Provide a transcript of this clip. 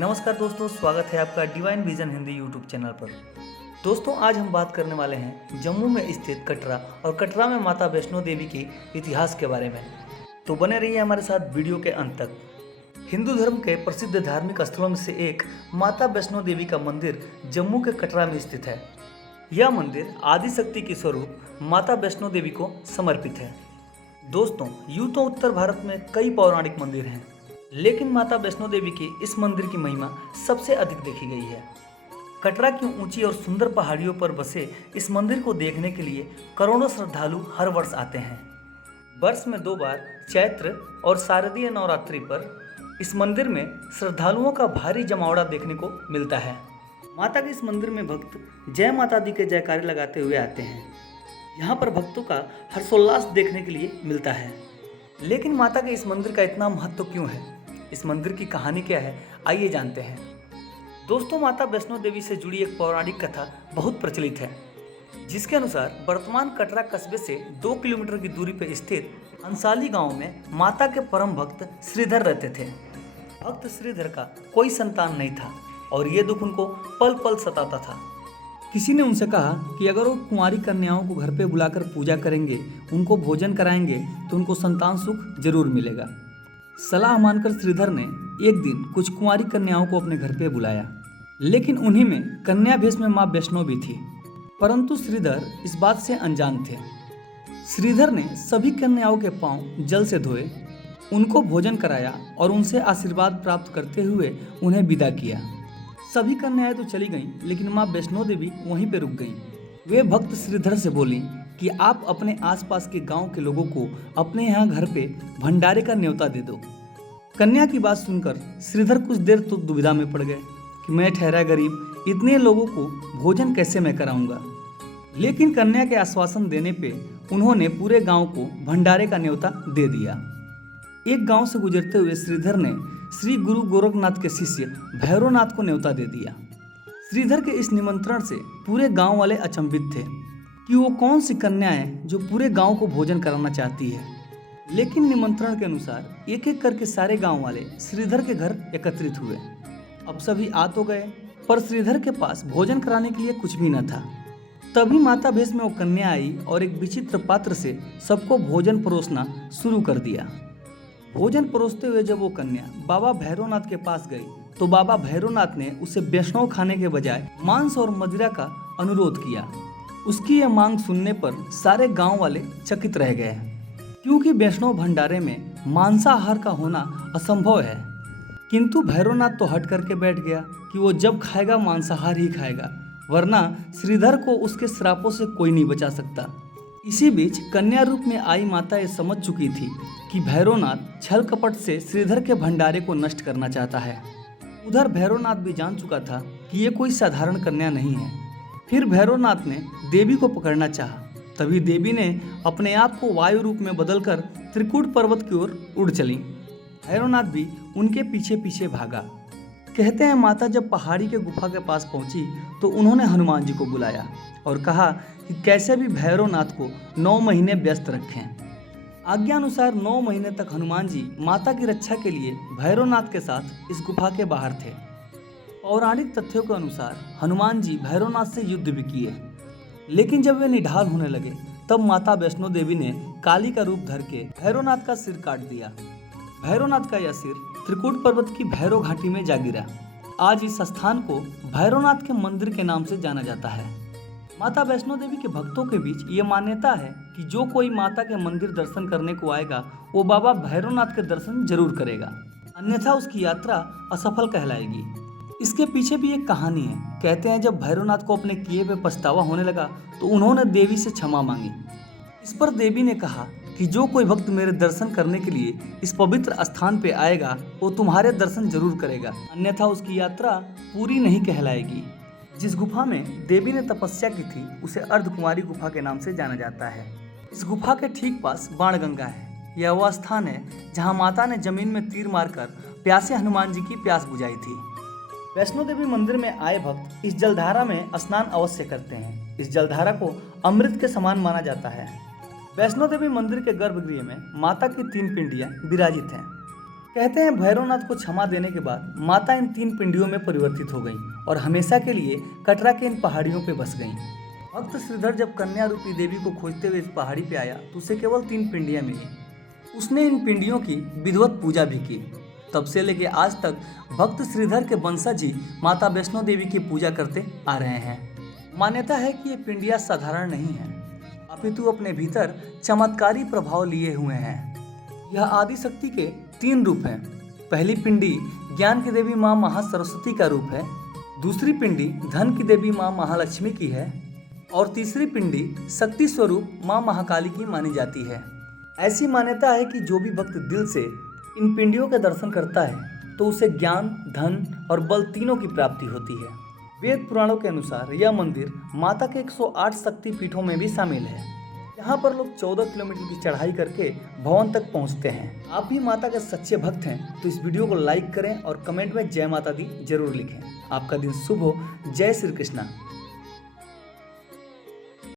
नमस्कार दोस्तों, स्वागत है आपका divine vision Hindi YouTube channel पर। दोस्तों, आज हम बात करने वाले हैं जम्मू में स्थित कटरा और कटरा में माता वैष्णो देवी के इतिहास के बारे में। तो बने रहिए हमारे साथ वीडियो के अंत तक। हिंदू धर्म के प्रसिद्ध धार्मिक स्थलों में से एक माता वैष्णो देवी का मंदिर जम्मू के कटरा में स्थित है। यह मंदिर आदिशक्ति के स्वरूप माता वैष्णो देवी को समर्पित है। दोस्तों, यूं तो उत्तर भारत में कई पौराणिक मंदिर हैं, लेकिन माता वैष्णो देवी के इस मंदिर की महिमा सबसे अधिक देखी गई है। कटरा की ऊंची और सुंदर पहाड़ियों पर बसे इस मंदिर को देखने के लिए करोड़ों श्रद्धालु हर वर्ष आते हैं। वर्ष में 2 बार चैत्र और शारदीय नवरात्रि पर इस मंदिर में श्रद्धालुओं का भारी जमावड़ा देखने को मिलता है। माता के इस मंदिर में भक्त जय माता दी के जयकारे लगाते हुए आते हैं। यहाँ पर भक्तों का हर्षोल्लास देखने के लिए मिलता है। लेकिन माता के इस मंदिर का इतना महत्व क्यों है? इस मंदिर की कहानी क्या है, आइए जानते हैं। दोस्तों, माता वैष्णो देवी से जुड़ी एक पौराणिक कथा बहुत प्रचलित है, जिसके अनुसार वर्तमान कटरा कस्बे से 2 किलोमीटर की दूरी पर स्थित अंसाली गांव में माता के परम भक्त श्रीधर रहते थे। भक्त श्रीधर का कोई संतान नहीं था और ये दुख उनको पल पल सताता था। किसी ने उनसे कहा कि अगर वो कुंवारी कन्याओं को घर पे बुलाकर पूजा करेंगे, उनको भोजन कराएंगे तो उनको संतान सुख जरूर मिलेगा। सलाह मानकर श्रीधर ने एक दिन कुछ कुंवारी कन्याओं को अपने घर पे बुलाया, लेकिन उन्हीं में कन्या भेष में मां वैष्णो भी थी। परंतु श्रीधर इस बात से अनजान थे। श्रीधर ने सभी कन्याओं के पांव जल से धोए, उनको भोजन कराया और उनसे आशीर्वाद प्राप्त करते हुए उन्हें विदा किया। सभी कन्याएं तो चली गईं, लेकिन मां वैष्णो देवी वहीं पे रुक गईं। वे भक्त श्रीधर से बोली कि आप अपने आसपास के गांव के लोगों को अपने यहाँ घर पे भंडारे का न्योता दे दो। कन्या की बात सुनकर श्रीधर कुछ देर तो दुविधा में पड़ गए कि मैं ठहरा गरीब, इतने लोगों को भोजन कैसे मैं कराऊंगा। लेकिन कन्या के आश्वासन देने पे उन्होंने पूरे गांव को भंडारे का न्योता दे दिया। एक गांव से गुजरते हुए श्रीधर ने श्री गुरु गोरखनाथ के शिष्य भैरवनाथ को न्योता दे दिया। श्रीधर के इस निमंत्रण से पूरे गांव वाले अचंभित थे कि वो कौन सी कन्या है जो पूरे गांव को भोजन कराना चाहती है। लेकिन निमंत्रण के अनुसार एक एक करके सारे गांव वाले श्रीधर के घर एकत्रित हुए। अब सभी आ तो गए, पर श्रीधर के पास भोजन कराने के लिए कुछ भी न था। तभी माता भेष में वो कन्या आई और एक विचित्र पात्र से सबको भोजन परोसना शुरू कर दिया। भोजन परोसते हुए जब वो कन्या बाबा भैरवनाथ के पास गई, तो बाबा भैरवनाथ ने उसे वैष्णव खाने के बजाय मांस और मदिरा का अनुरोध किया। उसकी यह मांग सुनने पर सारे गांव वाले चकित रह गए, क्योंकि वैष्णव भंडारे में मांसाहार का होना असंभव है। किंतु भैरवनाथ तो हट करके बैठ गया कि वो जब खाएगा मांसाहार ही खाएगा, वरना श्रीधर को उसके श्रापों से कोई नहीं बचा सकता। इसी बीच कन्या रूप में आई माता ये समझ चुकी थी कि भैरवनाथ छल कपट से श्रीधर के भंडारे को नष्ट करना चाहता है। उधर भैरवनाथ भी जान चुका था कि ये कोई साधारण कन्या नहीं है। फिर भैरवनाथ ने देवी को पकड़ना चाहा। तभी देवी ने अपने आप को वायु रूप में बदलकर त्रिकूट पर्वत की ओर उड़ चली। भैरवनाथ भी उनके पीछे पीछे भागा। कहते हैं माता जब पहाड़ी के गुफा के पास पहुंची तो उन्होंने हनुमान जी को बुलाया और कहा कि कैसे भी भैरवनाथ को 9 महीने व्यस्त रखें। आज्ञा अनुसार 9 महीने तक हनुमान जी माता की रक्षा के लिए भैरवनाथ के साथ इस गुफा के बाहर थे। पौराणिक तथ्यों के अनुसार हनुमान जी भैरवनाथ से युद्ध भी किए, लेकिन जब वे निढाल होने लगे तब माता वैष्णो देवी ने काली का रूप धर के भैरवनाथ का सिर काट दिया। भैरवनाथ का यह सिर त्रिकूट पर्वत की भैरव घाटी में जा गिरा। आज इस स्थान को भैरवनाथ के मंदिर के नाम से जाना जाता है। माता वैष्णो देवी के भक्तों के बीच ये मान्यता है कि जो कोई माता के मंदिर दर्शन करने को आएगा वो बाबा भैरवनाथ के दर्शन जरूर करेगा, अन्यथा उसकी यात्रा असफल कहलाएगी। इसके पीछे भी एक कहानी है। कहते हैं जब भैरवनाथ को अपने किए पे पछतावा होने लगा तो उन्होंने देवी से क्षमा मांगी। इस पर देवी ने कहा कि जो कोई भक्त मेरे दर्शन करने के लिए इस पवित्र स्थान पे आएगा वो तुम्हारे दर्शन जरूर करेगा, अन्यथा उसकी यात्रा पूरी नहीं कहलाएगी। जिस गुफा में देवी ने तपस्या की थी उसे अर्धकुमारी गुफा के नाम से जाना जाता है। इस गुफा के ठीक पास बाणगंगा है। यह वह स्थान है जहाँ माता ने जमीन में तीर मारकर प्यासे हनुमान जी की प्यास बुझाई थी। वैष्णो देवी मंदिर में आए भक्त इस जलधारा में स्नान अवश्य करते हैं। इस जलधारा को अमृत के समान माना जाता है। वैष्णो देवी मंदिर के गर्भगृह में माता की 3 पिंडियां विराजित हैं। कहते हैं भैरवनाथ को क्षमा देने के बाद माता इन 3 पिंडियों में परिवर्तित हो गईं और हमेशा के लिए कटरा के इन पहाड़ियों पे बस गईं। भक्त श्रीधर जब कन्या रूपी देवी को खोजते हुए इस पहाड़ी पे आया तो उसे केवल 3 पिंडियां मिली। उसने इन पिंडियों की विधिवत पूजा भी की। तब से लेके आज तक भक्त श्रीधर के वंशज ही माता वैष्णो देवी की पूजा करते आ रहे हैं। मान्यता है कि ये पिंडियां साधारण नहीं हैं, अपितु अपने भीतर चमत्कारी प्रभाव लिए हुए हैं। यह आदि शक्ति के 3 रूप हैं। पहली पिंडी ज्ञान की देवी माँ महासरस्वती का रूप है, दूसरी पिंडी धन की देवी माँ महालक्ष्मी की है और तीसरी पिंडी शक्ति स्वरूप माँ महाकाली की मानी जाती है। ऐसी मान्यता है कि जो भी भक्त दिल से इन पिंडियों के दर्शन करता है तो उसे ज्ञान, धन और बल तीनों की प्राप्ति होती है। वेद पुराणों के अनुसार यह मंदिर माता के 108 शक्ति पीठों में भी शामिल है। यहाँ पर लोग 14 किलोमीटर की चढ़ाई करके भवन तक पहुँचते हैं। आप भी माता के सच्चे भक्त हैं तो इस वीडियो को लाइक करें और कमेंट में जय माता दी जरूर लिखें। आपका दिन शुभ हो। जय श्री कृष्णा।